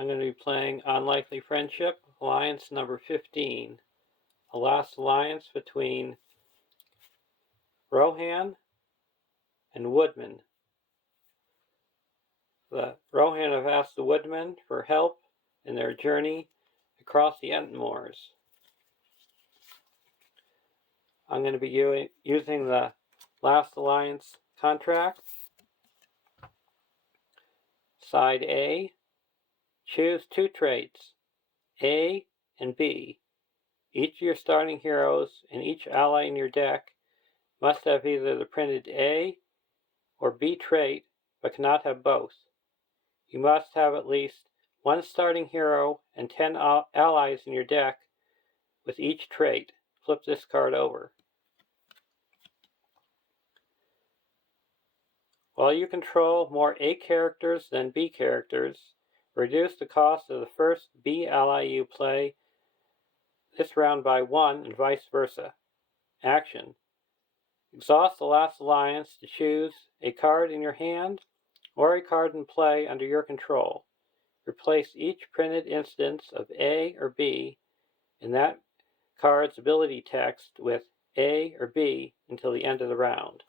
I'm going to be playing Unlikely Friendship, Alliance number 15. A last alliance between Rohan and Woodman. The Rohan have asked the Woodman for help in their journey across the Ettenmoors. I'm going to be using the last alliance contract. Side A, choose two traits, A and B. Each of your starting heroes and each ally in your deck must have either the printed A or B trait, but cannot have both. You must have at least one starting hero and 10 allies in your deck with each trait. Flip this card over. While you control more A characters than B characters, reduce the cost of the first B ally you play this round by 1 and vice versa. Action. Exhaust the last alliance to choose a card in your hand or a card in play under your control. Replace each printed instance of A or B in that card's ability text with A or B until the end of the round.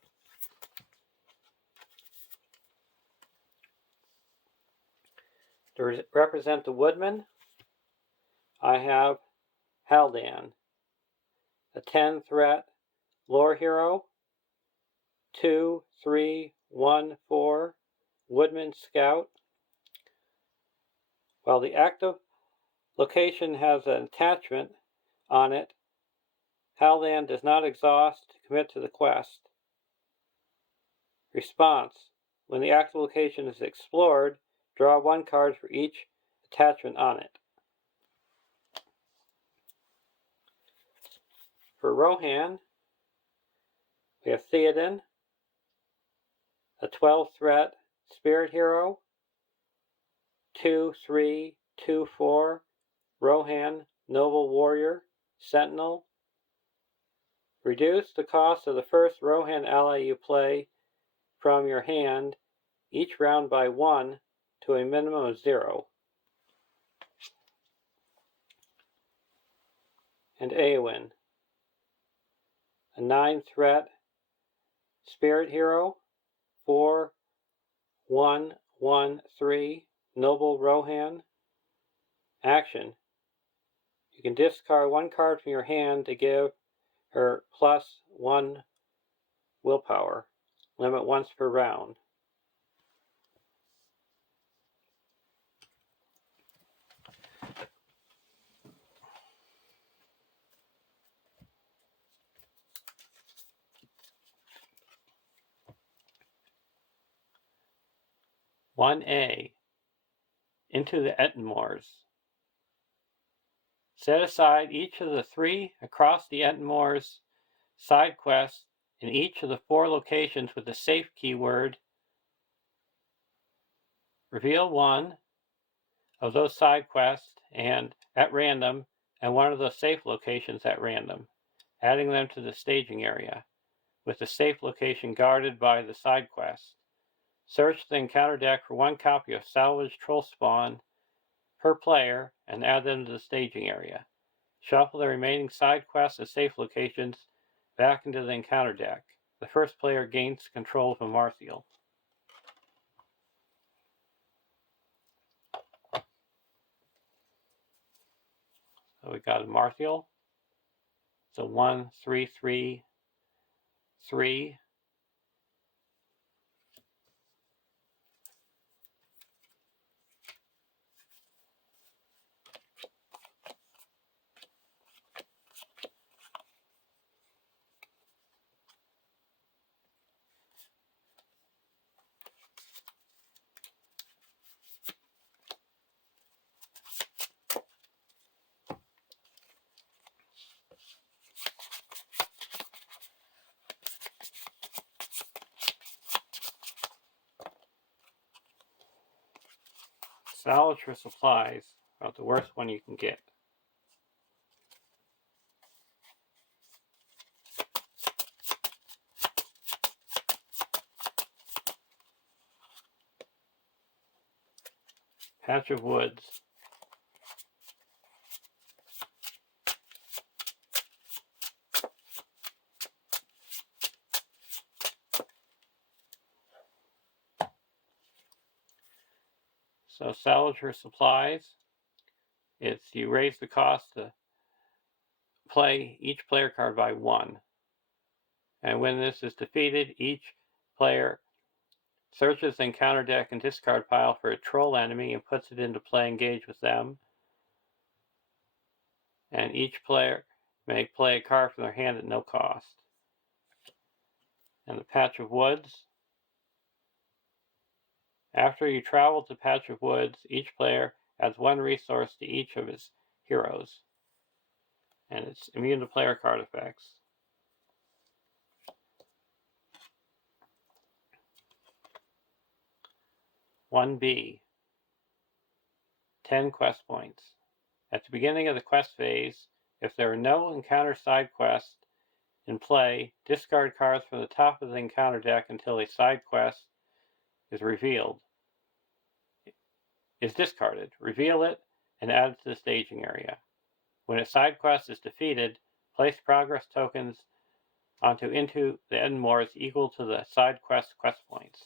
To represent the Woodman, I have Haldan, a 10 threat lore hero, 2, 3, 1, 4, Woodman Scout. While the active location has an attachment on it, Haldan does not exhaust to commit to the quest. Response. When the active location is explored, draw one card for each attachment on it. For Rohan, we have Theoden, a 12 threat spirit hero, 2, 3, 2, 4, Rohan, noble warrior, sentinel. Reduce the cost of the first Rohan ally you play from your hand each round by 1 to a minimum of 0. And Eowyn, a 9 threat spirit hero, 4, 1, 1, 3, noble Rohan. Action. You can discard one card from your hand to give her +1 willpower. Limit once per round. (1A) Into the Ettenmoors. Set aside each of the 3 across the Ettenmoors side quests in each of the 4 locations with the safe keyword. Reveal one of those side quests and at random and one of those safe locations at random, adding them to the staging area, with the safe location guarded by the side quest. Search the encounter deck for one copy of Salvage Troll Spawn per player and add them to the staging area. Shuffle the remaining side quests and safe locations back into the encounter deck. The first player gains control of Amarthiel. So we got Amarthiel. So 1, 3, 3, 3. Salvage for supplies, about the worst one you can get. Patch of woods. So salvage her supplies. You raise the cost to play each player card by 1. And when this is defeated, each player searches the encounter deck and discard pile for a troll enemy and puts it into play, engage with them. And each player may play a card from their hand at no cost. And the Patch of Woods. After you travel to Patch of Woods, each player adds 1 resource to each of his heroes. And it's immune to player card effects. (1)B. 10 quest points. At the beginning of the quest phase, if there are no encounter side quests in play, discard cards from the top of the encounter deck until a side quest is discarded. Reveal it and add it to the staging area. When a side quest is defeated, place progress tokens into the Ettenmoors equal to the side quest points.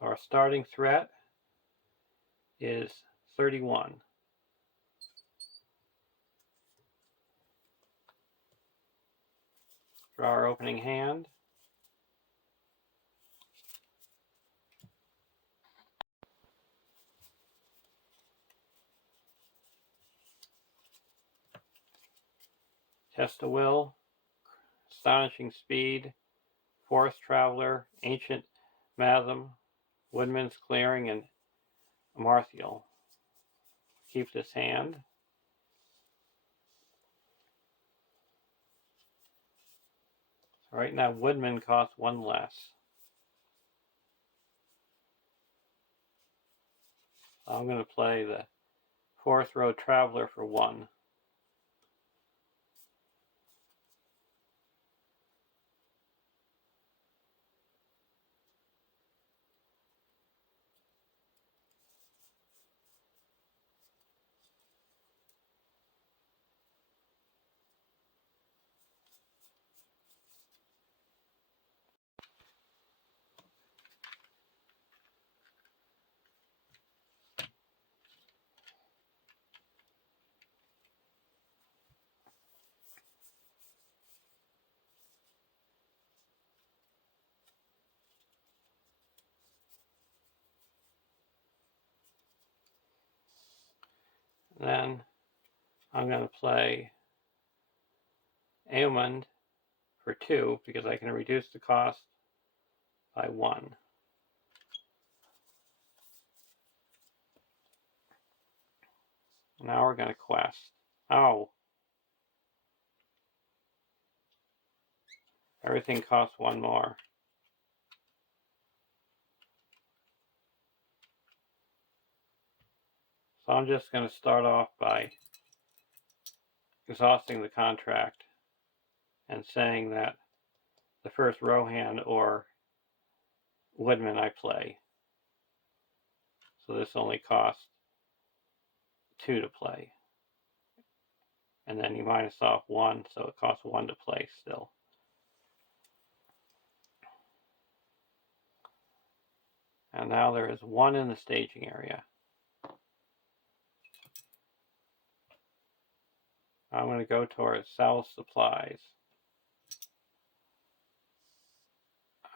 So our starting threat is 31. Draw our opening hand. Test of Will, Astonishing Speed, Forest Traveler, Ancient Matham, Woodman's Clearing, and Amarthiel. Keep this hand. So right now, Woodman costs 1 less. I'm going to play the Forest Road Traveler for 1. Then I'm going to play Aemond for 2 because I can reduce the cost by 1. Now we're going to quest. Oh! Everything costs 1 more. So I'm just going to start off by exhausting the contract and saying that the first Rohan or Woodman I play. So this only costs 2 to play. And then you minus off 1, so it costs 1 to play still. And now there is 1 in the staging area. I'm going to go towards Salvage Supplies.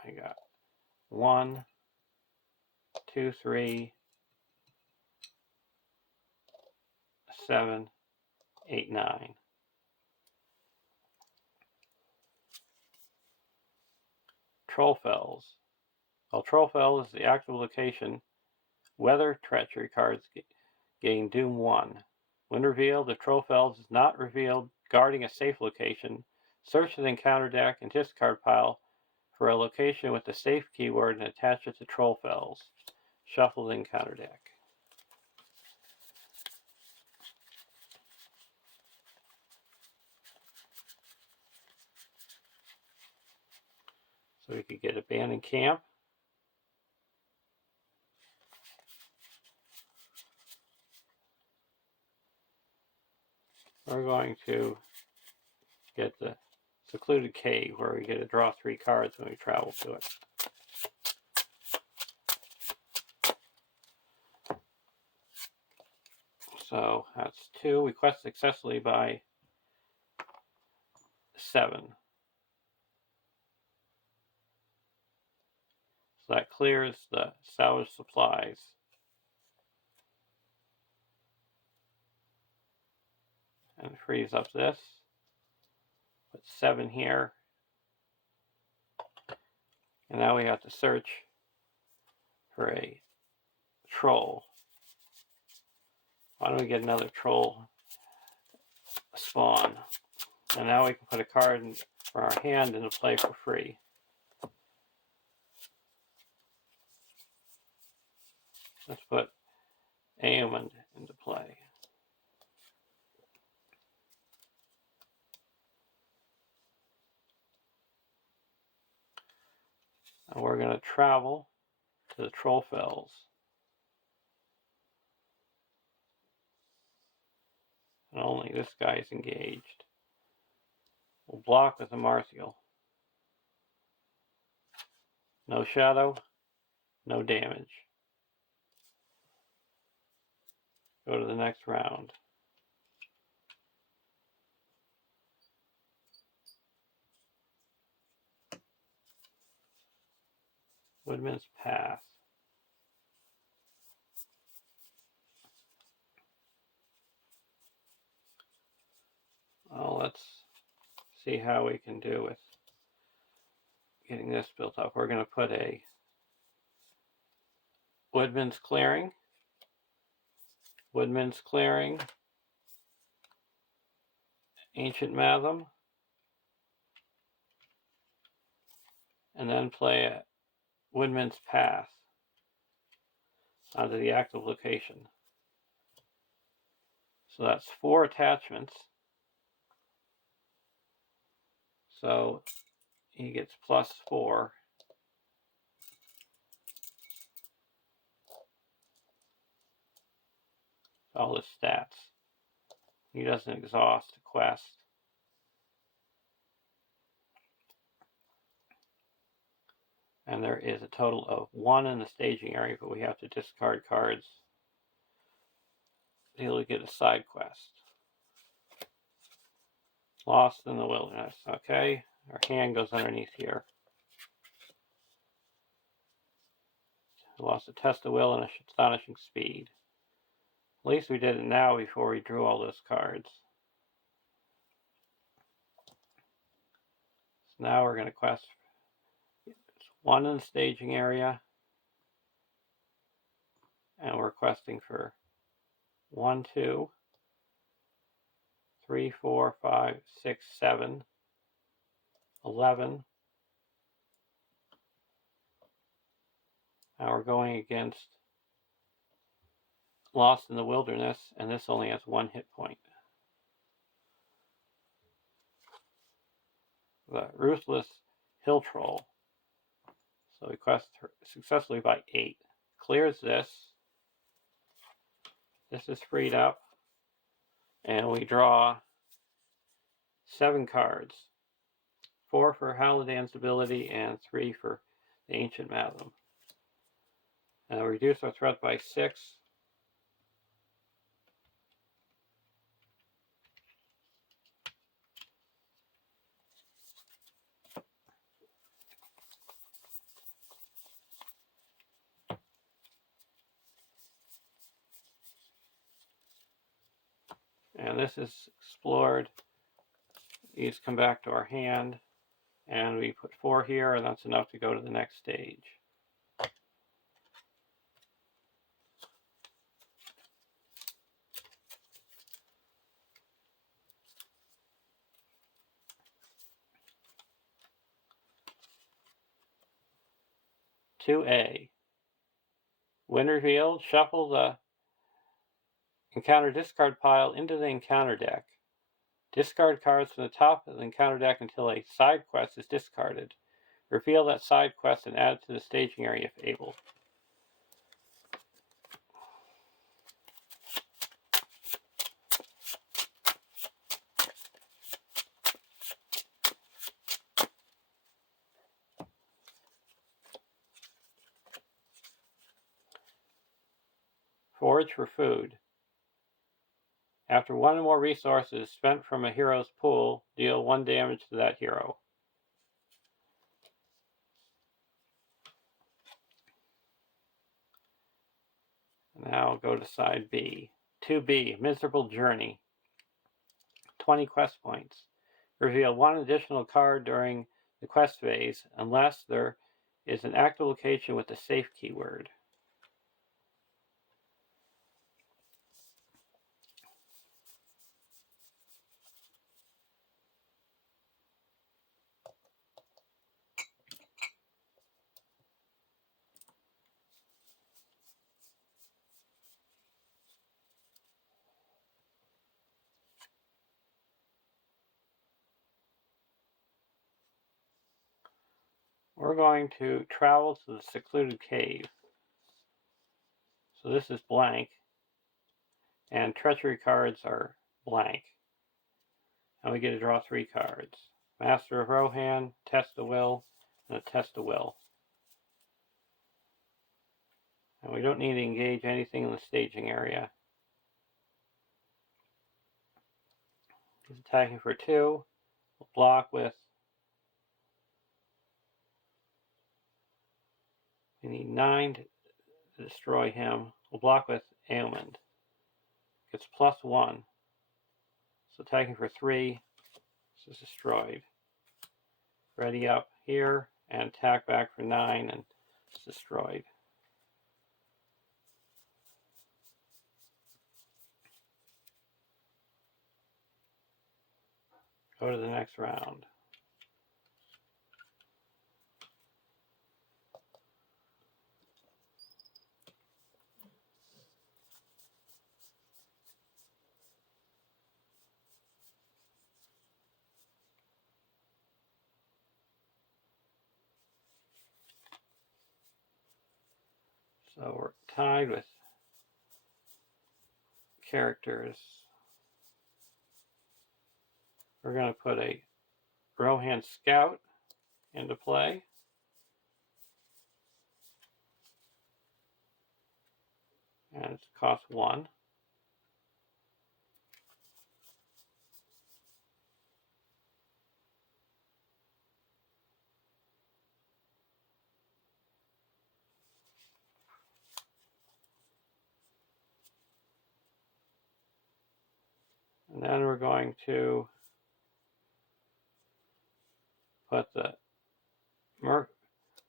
I got 1, 2, 3, 7, 8, 9. Trollfells. While Trollfell is the active location, Weather Treachery cards gain Doom 1. When revealed, if Trollfells is not revealed guarding a safe location, search the encounter deck and discard pile for a location with the safe keyword and attach it to Trollfells. Shuffle the encounter deck. So we could get abandoned camp. We're going to get the secluded cave where we get to draw 3 cards when we travel to it. So that's 2. We quest successfully by 7. So that clears the salvage supplies. And frees up this. Put 7 here. And now we have to search for a troll. Why don't we get another troll spawn? And now we can put a card from our hand into play for free. Let's put Aemond into play. And we're going to travel to the Troll Fells. And only this guy is engaged. We'll block with a Martial. No shadow, no damage. Go to the next round. Woodman's Path. Well, let's see how we can do with getting this built up. We're going to put a Woodman's Clearing, Woodman's Clearing, Ancient Matham, and then play a Woodman's Path onto the active location. So that's 4 attachments. So he gets +4. All his stats. He doesn't exhaust a quest. And there is a total of 1 in the staging area, but we have to discard cards to get a side quest. Lost in the Wilderness. Okay, our hand goes underneath here. Lost a Test of Will and a Astonishing Speed. At least we did it now before we drew all those cards. So now we're going to quest 1 in the staging area. And we're questing for 1, 2, 3, 4, 5, 6, 7, 11. Now we're going against Lost in the Wilderness, and this only has 1 hit point. The Ruthless Hill Troll. So we quest successfully by 8. Clears this. This is freed up. And we draw 7 cards. 4 for Hallodan's ability and 3 for the Ancient Matham. And we reduce our threat by 6. And this is explored. These come back to our hand. And we put 4 here, and that's enough to go to the next stage. (2A). When revealed, shuffle the encounter discard pile into the encounter deck. Discard cards from the top of the encounter deck until a side quest is discarded. Reveal that side quest and add it to the staging area if able. Forage for food. After one or more resources spent from a hero's pool, deal 1 damage to that hero. Now go to side B. 2B, Miserable Journey. 20 quest points. Reveal 1 additional card during the quest phase, unless there is an active location with the safe keyword. We're going to travel to the secluded cave. So this is blank, and treachery cards are blank. And we get to draw 3 cards. Master of Rohan, Test of Will, and a Test of Will. And we don't need to engage anything in the staging area. He's attacking for 2. We'll block with... We need 9 to destroy him. We'll block with Ailment. Gets +1. So attacking for 3. This is destroyed. Ready up here and attack back for 9 and it's destroyed. Go to the next round. So we're tied with characters. We're going to put a Rohan Scout into play. And it costs 1. And then we're going to put the Merc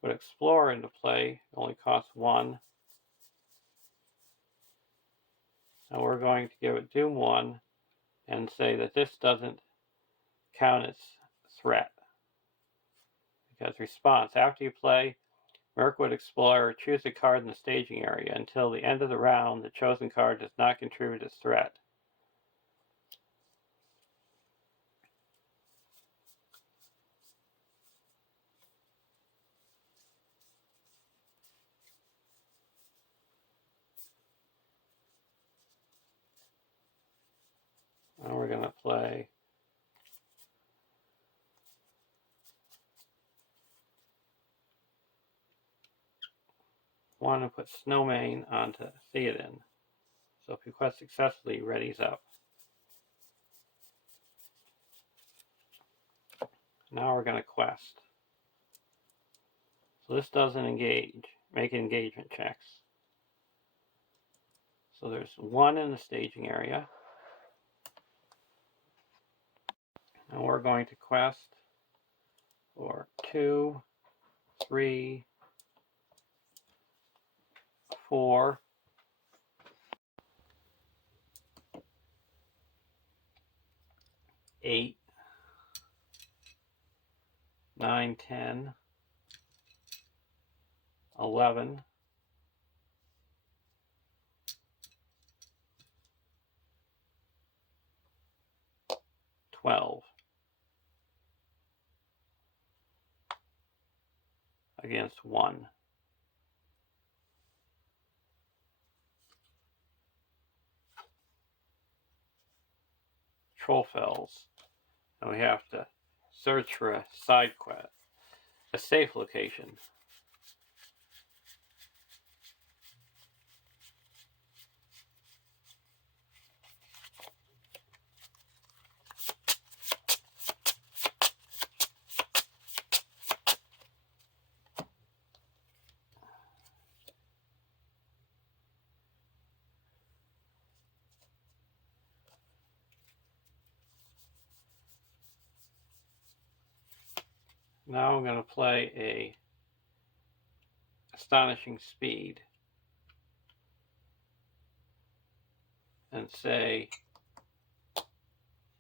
would Explorer into play. It only costs 1. And we're going to give it Doom 1 and say that this doesn't count as threat. Because response, after you play Mirkwood Explorer, choose a card in the staging area. Until the end of the round, the chosen card does not contribute as threat. And we're going to play one and put Snowmane onto Theoden. So if you quest successfully, readies up. Now we're going to quest. So this doesn't engage, make engagement checks. So there's 1 in the staging area. And we're going to quest for 2, 3, 4, 8, 9, 10, 11, 12. against 1. Trollfells. And we have to search for a side quest, a safe location. Now I'm going to play a astonishing speed and say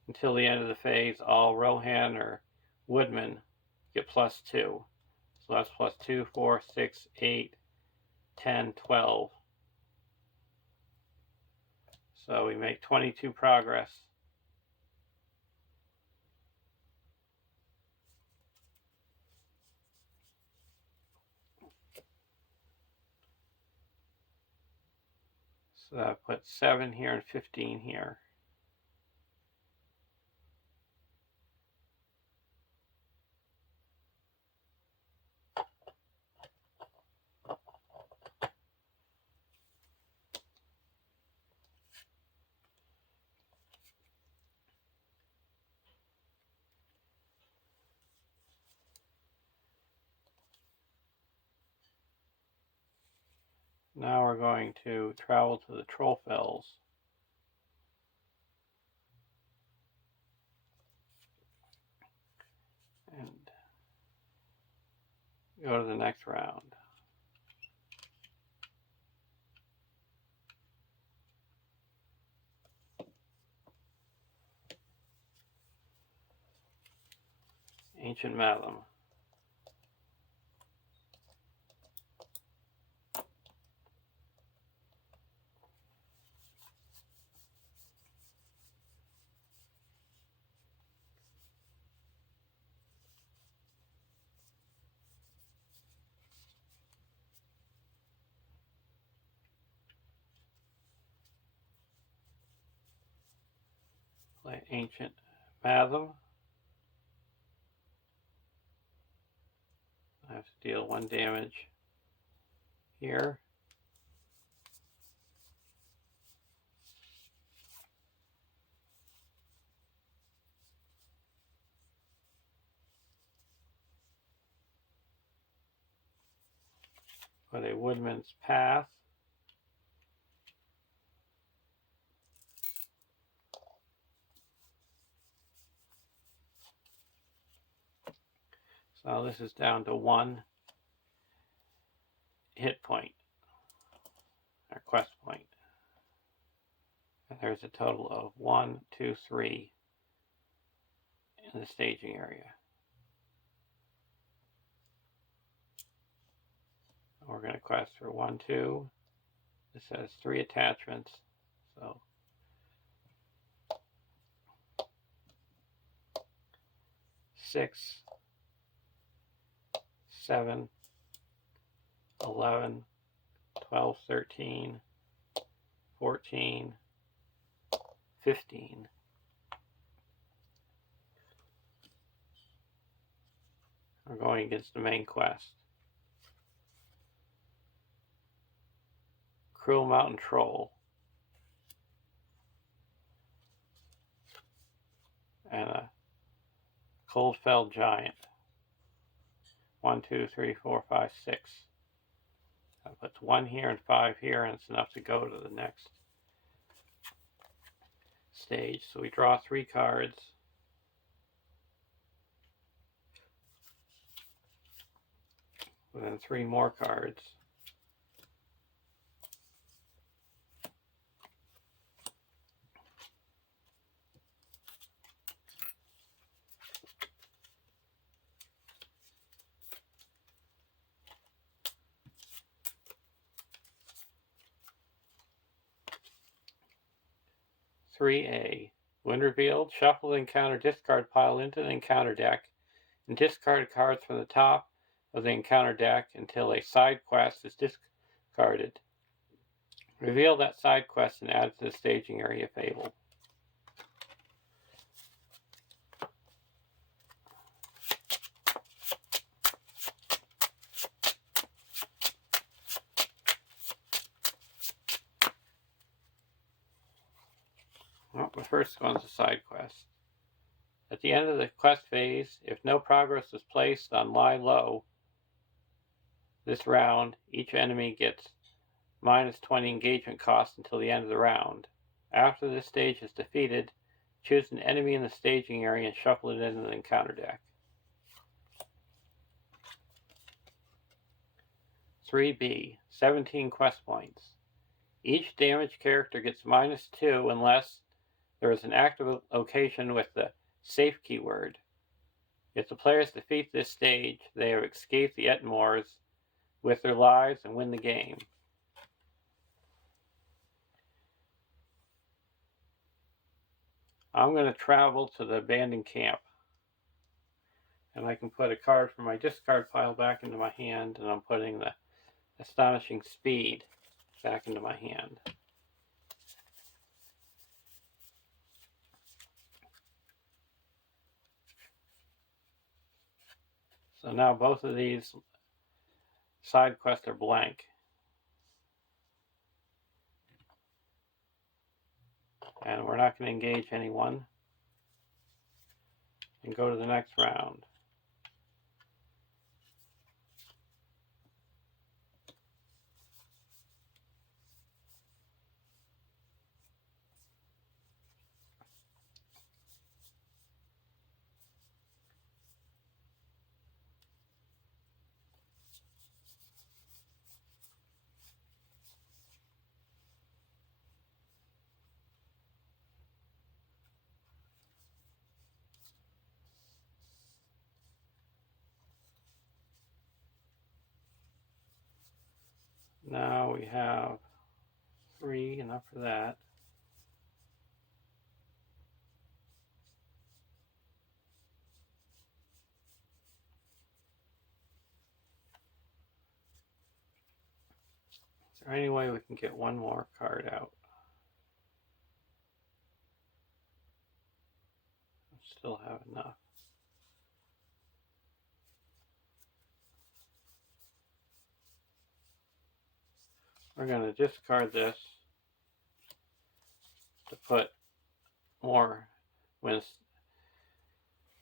until the end of the phase all Rohan or Woodman get +2. So that's +2, 4, 6, 8, 10, 12. So we make 22 progress. So that puts 7 here and 15 here. Now we're going to travel to the Trollfells and go to the next round. Ancient Malum. Play Ancient Malum. I have to deal 1 damage here. Put a Woodman's Path. So this is down to 1 hit point, or quest point. And there's a total of 1, 2, 3 in the staging area. We're going to quest for 1, 2. This has 3 attachments, so 6, 7, 11, 12, 13, 14, 15. We're going against the main quest. Cruel Mountain Troll. And a Coldfell Giant. 1, 2, 3, 4, 5, 6. That puts 1 here and 5 here, and it's enough to go to the next stage. So we draw 3 cards. And then 3 more cards. (3A) When revealed, shuffle the encounter discard pile into the encounter deck and discard cards from the top of the encounter deck until a side quest is discarded. Reveal that side quest and add it to the staging area if able. Well, the first one's a side quest. At the end of the quest phase, if no progress is placed on lie low this round, each enemy gets minus 20 engagement cost until the end of the round. After this stage is defeated, choose an enemy in the staging area and shuffle it into the encounter deck. 3B, 17 quest points. Each damaged character gets minus 2 unless there is an active location with the safe keyword. If the players defeat this stage, they have escaped the Ettenmoors with their lives and win the game. I'm going to travel to the abandoned camp. And I can put a card from my discard pile back into my hand, and I'm putting the astonishing speed back into my hand. So now both of these side quests are blank. And we're not going to engage anyone. And go to the next round. Now we have 3, enough for that. Is there any way we can get one more card out? Still have enough. We're going to discard this to put more wins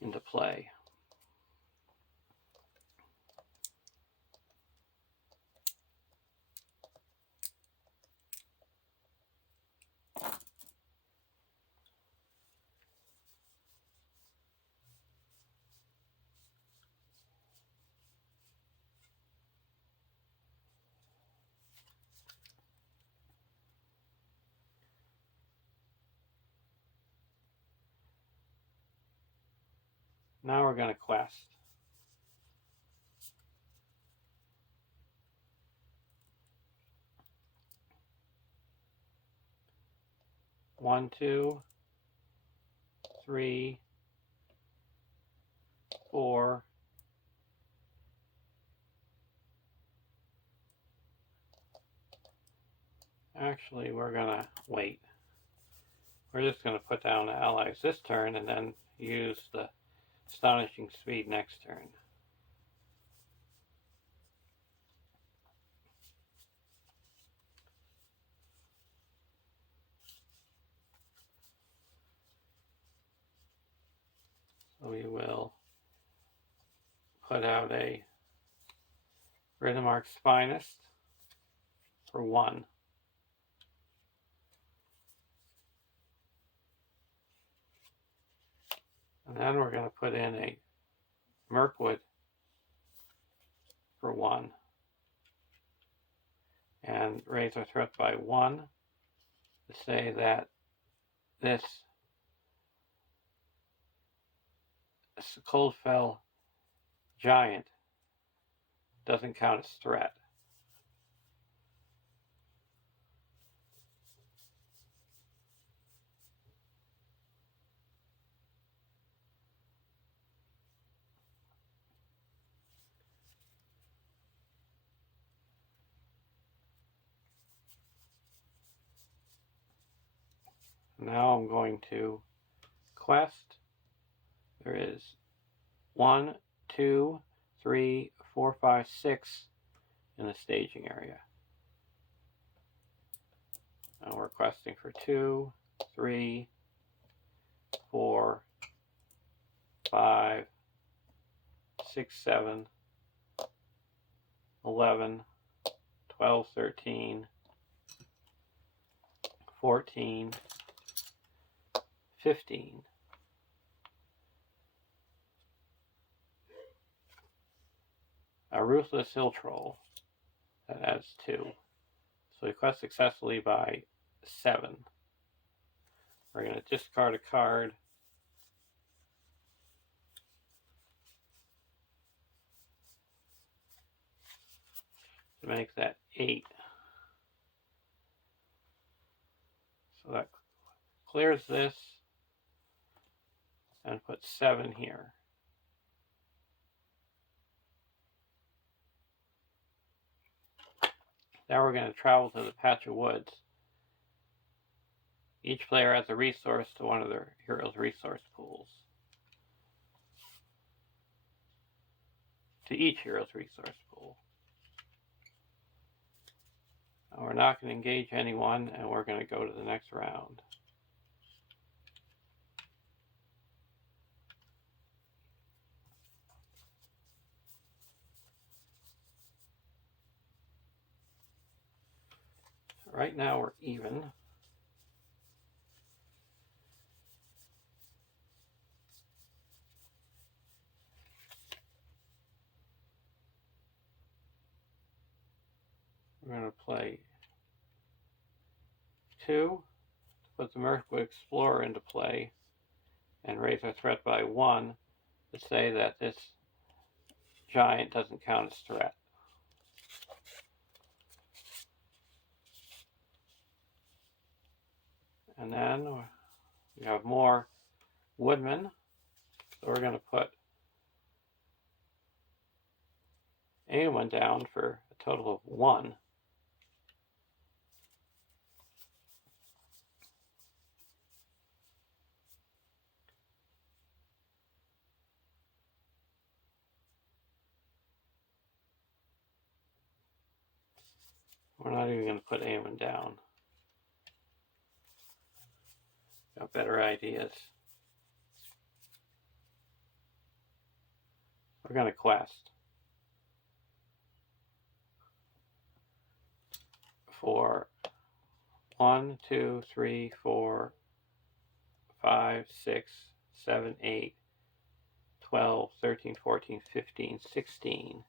into play. Now we're going to quest. One, 2, 3, 4. Actually, we're going to wait. We're just going to put down the allies this turn and then use the astonishing speed next turn. So we will put out a Riddermark's Finest for 1. And then we're going to put in a Mirkwood for 1. And raise our threat by 1 to say that this Coldfell Giant doesn't count as threat. Now I'm going to quest. There is 1, 2, 3, 4, 5, 6 in the staging area. And we're questing for 2, 3, 4, 5, 6, 7, 11, 12, 13, 14, 15. A Ruthless Hill Troll. That adds 2. So we quest successfully by 7. We're going to discard a card. To make that 8. So that clears this and puts 7 here. Now we're going to travel to the patch of woods. Each player adds a resource to one of their hero's resource pools. To each hero's resource pool. And we're not going to engage anyone, and we're going to go to the next round. Right now we're even. We're going to play 2 to put the Mirkwood Explorer into play and raise our threat by 1 to say that this giant doesn't count as threat. And then we have more Woodman. So we're going to put anyone down for a total of 1. We're not even going to put anyone down. Got better ideas. We're going to quest for 1, 2, 3, 4, 5, 6, 7, 8, 12, 13, 14, 15, 16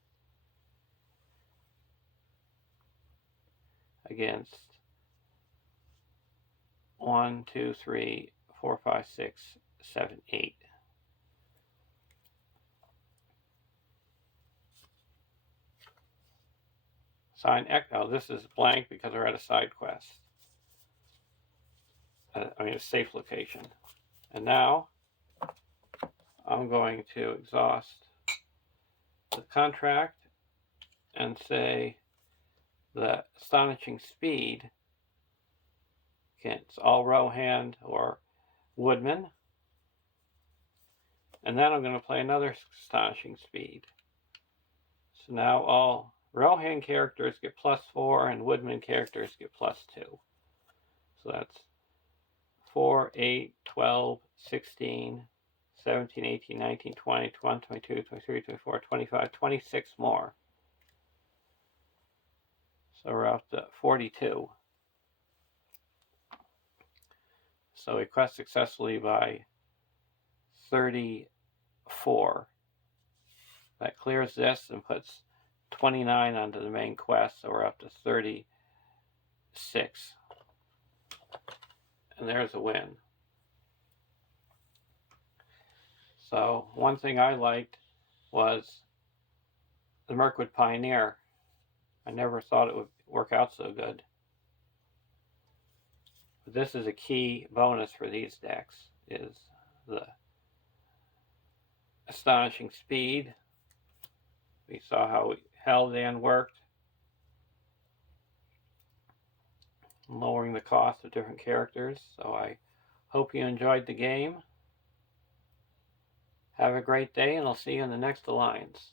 against 1, 2, 3, 4, 5, 6, 7, 8. Sign Echo. This is blank because we're at a side quest. A safe location. And now I'm going to exhaust the contract and say the Astonishing Speed. It's all Rohan or Woodman. And then I'm going to play another Astonishing Speed. So now all Rohan characters get +4 and Woodman characters get +2. So that's 4, 8, 12, 16, 17, 18, 19, 20, 21, 22, 23, 24, 25, 26 more. So we're up to 42. So we quest successfully by 34. That clears this and puts 29 onto the main quest, so we're up to 36. And there's a win. So one thing I liked was the Mirkwood Pioneer. I never thought it would work out so good. But this is a key bonus for these decks, is the Astonishing Speed. We saw how Heldan worked, lowering the cost of different characters. So I Hope you enjoyed the game. Have a great day, and I'll see you in the next Alliance.